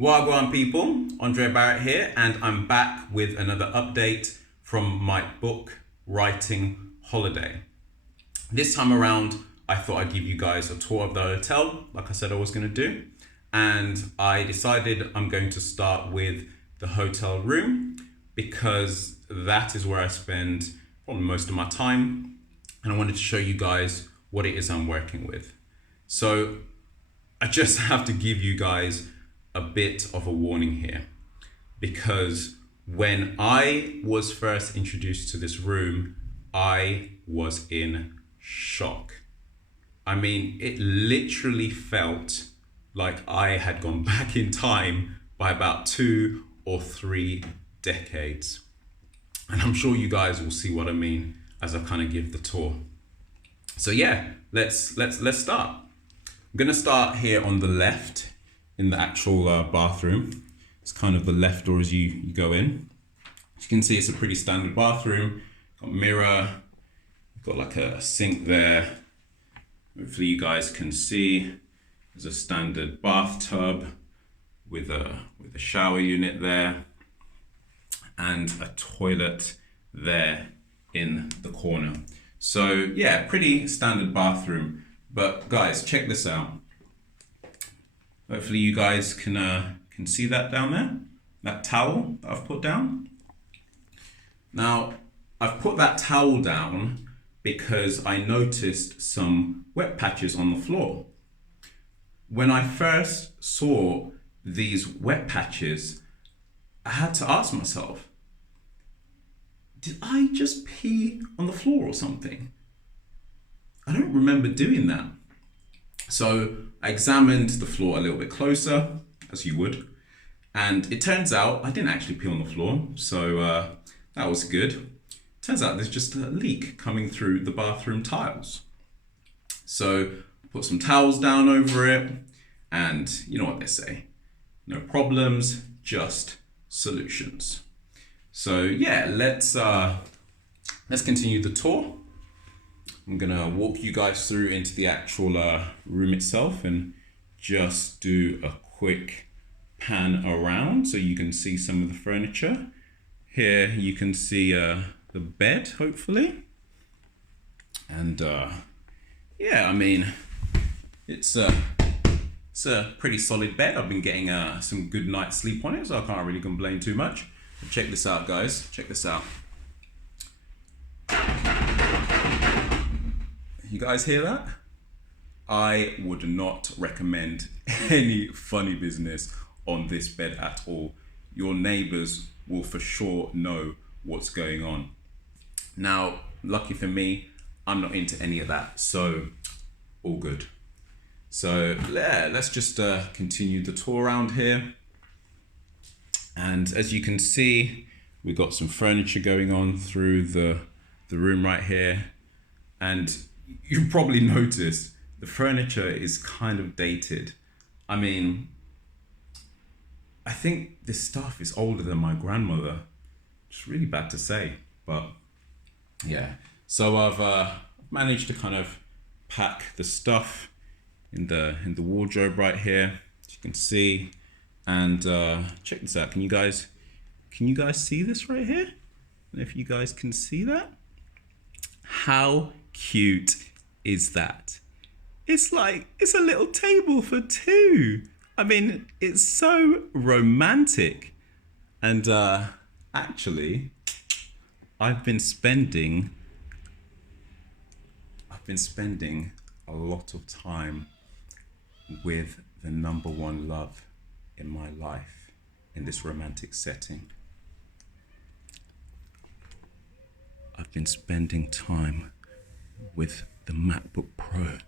Wagwan people, Andre Barrett here, and I'm back with another update from my book writing holiday. This time around, I thought I'd give you guys a tour of the hotel, like I said I was going to do, and I decided I'm going to start with the hotel room because that is where I spend probably most of my time, and I wanted to show you guys what it is I'm working with. So I just have to give you guys a bit of a warning here, because when I was first introduced to this room, I was in shock. I mean, it literally felt like I had gone back in time by about 2 or 3 decades. And I'm sure you guys will see what I mean as I kind of give the tour. So yeah, let's start. I'm gonna start here on the left in the actual bathroom. It's kind of the left door as you go in. As you can see, it's a pretty standard bathroom. Got a mirror, got like a sink there. Hopefully you guys can see. There's a standard bathtub with a shower unit there and a toilet there in the corner. So yeah, pretty standard bathroom. But guys, check this out. Hopefully you guys can see that down there, that towel that I've put down. Now, I've put that towel down because I noticed some wet patches on the floor. When I first saw these wet patches, I had to ask myself, did I just pee on the floor or something? I don't remember doing that. So I examined the floor a little bit closer, as you would, and it turns out I didn't actually pee on the floor, so that was good. Turns out there's just a leak coming through the bathroom tiles. So put some towels down over it, and you know what they say, no problems, just solutions. So yeah, let's continue the tour. I'm gonna walk you guys through into the actual room itself and just do a quick pan around so you can see some of the furniture. Here you can see the bed, hopefully. And yeah, I mean, it's a pretty solid bed. I've been getting some good night's sleep on it, so I can't really complain too much. But check this out, guys. Check this out. You guys hear that? I would not recommend any funny business on this bed at all. Your neighbors will for sure know what's going on. Now, lucky for me, I'm not into any of that, so all good. So yeah, let's just continue the tour around here. And as you can see, we've got some furniture going on through the room right here. And you probably noticed the furniture is kind of dated. I mean, I think this stuff is older than my grandmother. It's really bad to say, but yeah. So I've managed to kind of pack the stuff in the wardrobe right here, as you can see. And check this out. Can you guys see this right here? And if you guys can see that, how cute is that? It's like, it's a little table for 2. I mean, it's so romantic. And actually, I've been spending a lot of time with the number one love in my life in this romantic setting. I've been spending time with the MacBook Pro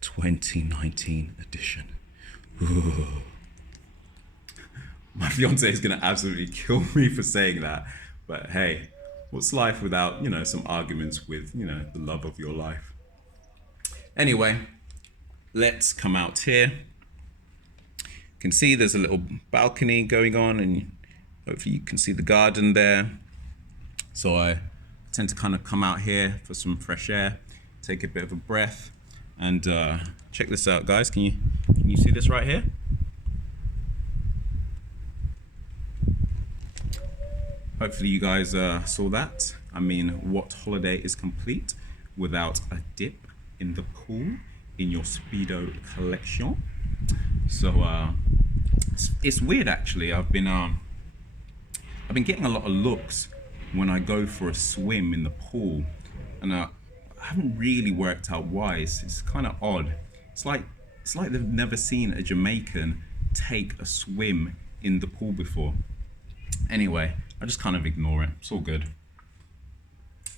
2019 edition. Ooh. My fiance is gonna absolutely kill me for saying that, but hey, what's life without, some arguments with, the love of your life? Anyway, let's come out here. You can see there's a little balcony going on, and hopefully you can see the garden there. So I tend to kind of come out here for some fresh air, take a bit of a breath, and check this out, guys. Can you see this right here? Hopefully you guys saw that. I mean, what holiday is complete without a dip in the pool in your Speedo collection? So it's weird actually. I've been getting a lot of looks when I go for a swim in the pool, and I haven't really worked out why. It's kind of odd. It's like they've never seen a Jamaican take a swim in the pool before. Anyway, I just kind of ignore it. It's all good.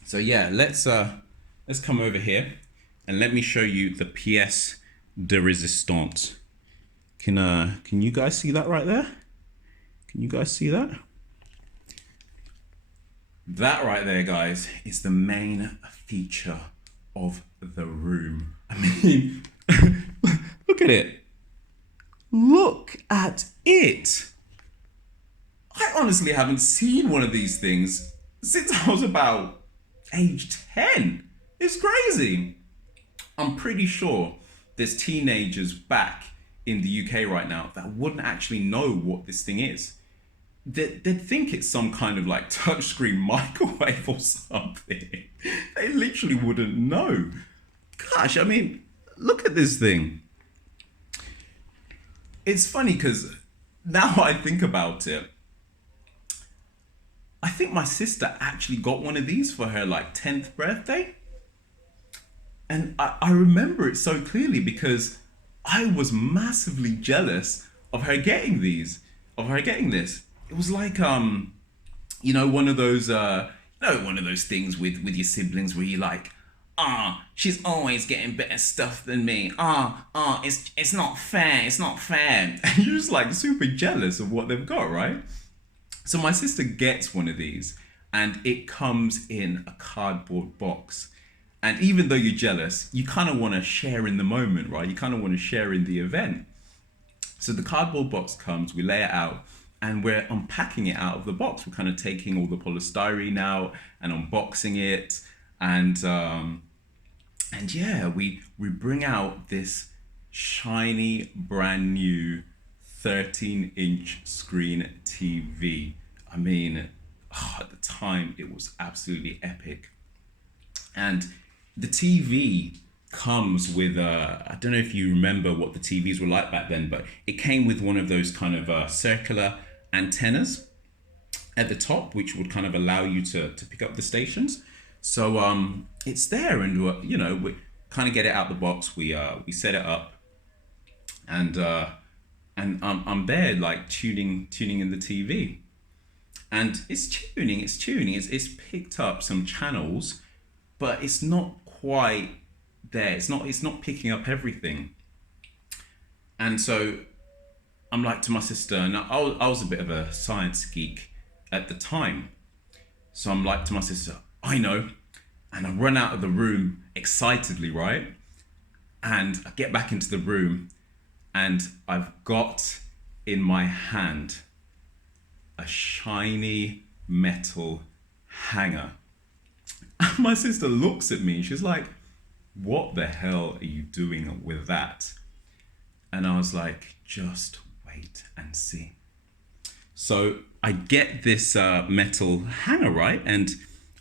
So yeah, let's come over here and let me show you the pièce de résistance. Can you guys see that right there? Can you guys see that? That right there, guys, is the main feature of the room. I mean, look at it. Look at it. I honestly haven't seen one of these things since I was about age 10. It's crazy. I'm pretty sure there's teenagers back in the UK right now that wouldn't actually know what this thing is. They'd think it's some kind of like touchscreen microwave or something. They literally wouldn't know. Gosh, I mean, look at this thing. It's funny because now I think about it, I think my sister actually got one of these for her like 10th birthday. And I remember it so clearly because I was massively jealous of her getting this. It was like, one of those, one of those things with your siblings where you're like, she's always getting better stuff than me. It's not fair. It's not fair. And you're just like super jealous of what they've got, right? So my sister gets one of these and it comes in a cardboard box. And even though you're jealous, you kind of want to share in the moment, right? You kind of want to share in the event. So the cardboard box comes, we lay it out, and we're unpacking it out of the box. We're kind of taking all the polystyrene out and unboxing it. And yeah, we bring out this shiny, brand new 13-inch screen TV. I mean, at the time, it was absolutely epic. And the TV comes with, I don't know if you remember what the TVs were like back then, but it came with one of those kind of circular antennas at the top, which would kind of allow you to pick up the stations. So it's there, and we kind of get it out the box. We set it up, and I'm there like tuning in the TV, and it's tuning. It's picked up some channels, but it's not quite there. It's not picking up everything. And so I'm like to my sister, and I was a bit of a science geek at the time. So I'm like to my sister, I know. And I run out of the room excitedly, right? And I get back into the room and I've got in my hand a shiny metal hanger. And my sister looks at me and she's like, what the hell are you doing with that? And I was like, just wait and see. So I get this metal hanger, right? And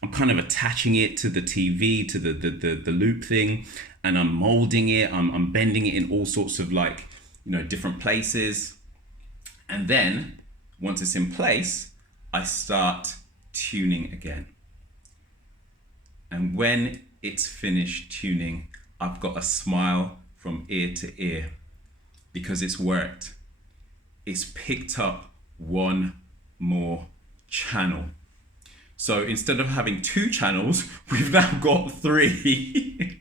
I'm kind of attaching it to the TV, to the loop thing, and I'm molding it. I'm bending it in all sorts of like, different places. And then once it's in place, I start tuning again. And when it's finished tuning, I've got a smile from ear to ear because it's worked. It's picked up one more channel. So instead of having 2 channels, we've now got 3.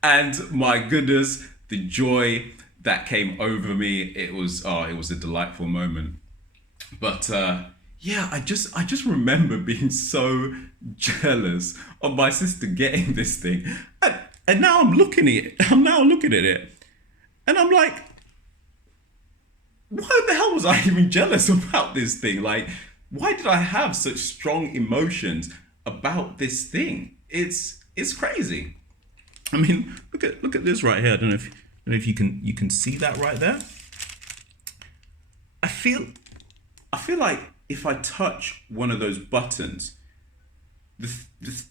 And my goodness, the joy that came over me, it was a delightful moment. But yeah, I just remember being so jealous of my sister getting this thing. And now I'm looking at it. And I'm like, why the hell was I even jealous about this thing? Like, why did I have such strong emotions about this thing? It's crazy. I mean, look at this right here. I don't know if you can see that right there. I feel like if I touch one of those buttons, the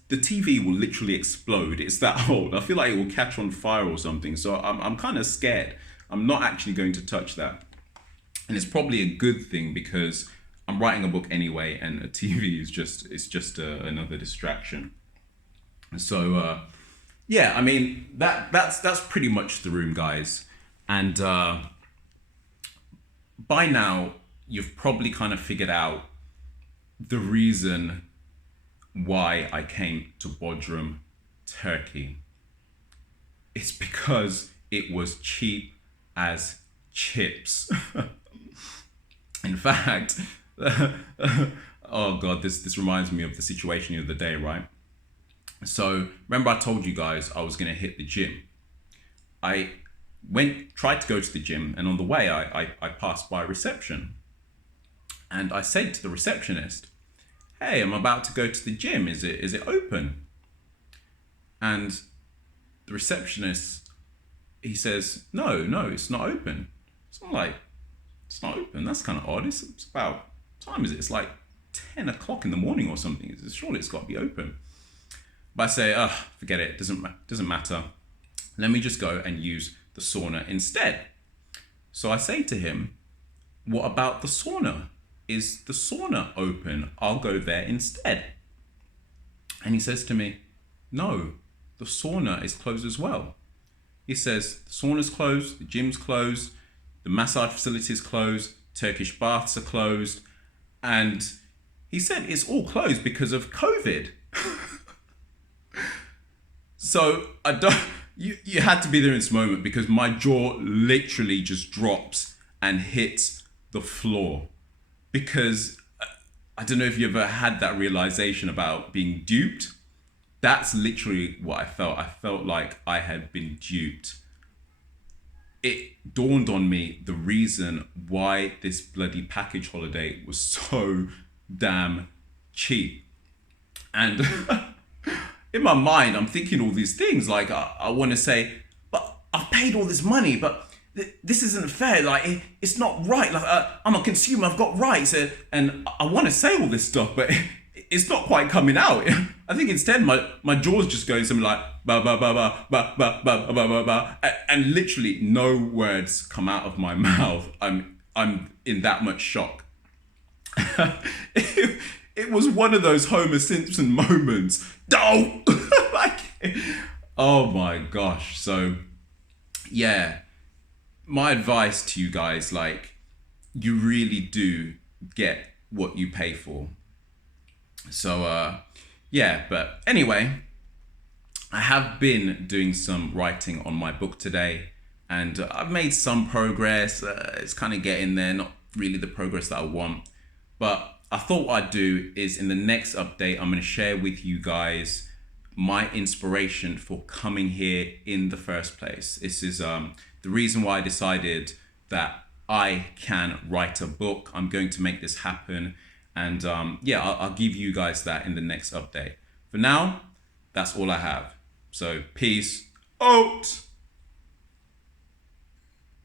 TV will literally explode. It's that old. I feel like it will catch on fire or something. So I'm kind of scared. I'm not actually going to touch that. And it's probably a good thing because I'm writing a book anyway, and a TV is just another distraction. So yeah, I mean that's pretty much the room, guys. And by now you've probably kind of figured out the reason why I came to Bodrum, Turkey. It's because it was cheap as chips. In fact, oh God, this reminds me of the situation the other day, right? So remember I told you guys I was gonna hit the gym. I tried to go to the gym, and on the way I passed by reception. And I said to the receptionist, "Hey, I'm about to go to the gym. Is it open?" And the receptionist, he says, no, it's not open. So I'm like, it's not open? That's kind of odd. It's about, what time is it? It's like 10 o'clock in the morning or something. Surely it's got to be open. But I say, forget it. Doesn't matter. Let me just go and use the sauna instead. So I say to him, what about the sauna? Is the sauna open? I'll go there instead. And he says to me, no, the sauna is closed as well. He says, the sauna's closed, the gym's closed, the massage facility is closed, Turkish baths are closed. And he said it's all closed because of COVID. So you had to be there in this moment because my jaw literally just drops and hits the floor. Because I don't know if you ever had that realization about being duped. That's literally what I felt. I felt like I had been duped. It dawned on me the reason why this bloody package holiday was so damn cheap. And in my mind, I'm thinking all these things. Like I want to say, but I've paid all this money, but this isn't fair. Like it's not right. Like I'm a consumer. I've got rights, and I want to say all this stuff, but it's not quite coming out. I think instead my jaw's just going something like ba ba ba ba ba ba ba ba ba ba, and literally no words come out of my mouth. I'm in that much shock. It was one of those Homer Simpson moments. Don't like, oh my gosh. So yeah, my advice to you guys, like, you really do get what you pay for. So yeah, but anyway, I have been doing some writing on my book today, and I've made some progress. It's kind of getting there, not really the progress that I want, but I thought what I'd do is in the next update, I'm going to share with you guys my inspiration for coming here in the first place. This is the reason why I decided that I can write a book. I'm going to make this happen. And yeah, I'll give you guys that in the next update. For now, that's all I have. So peace out.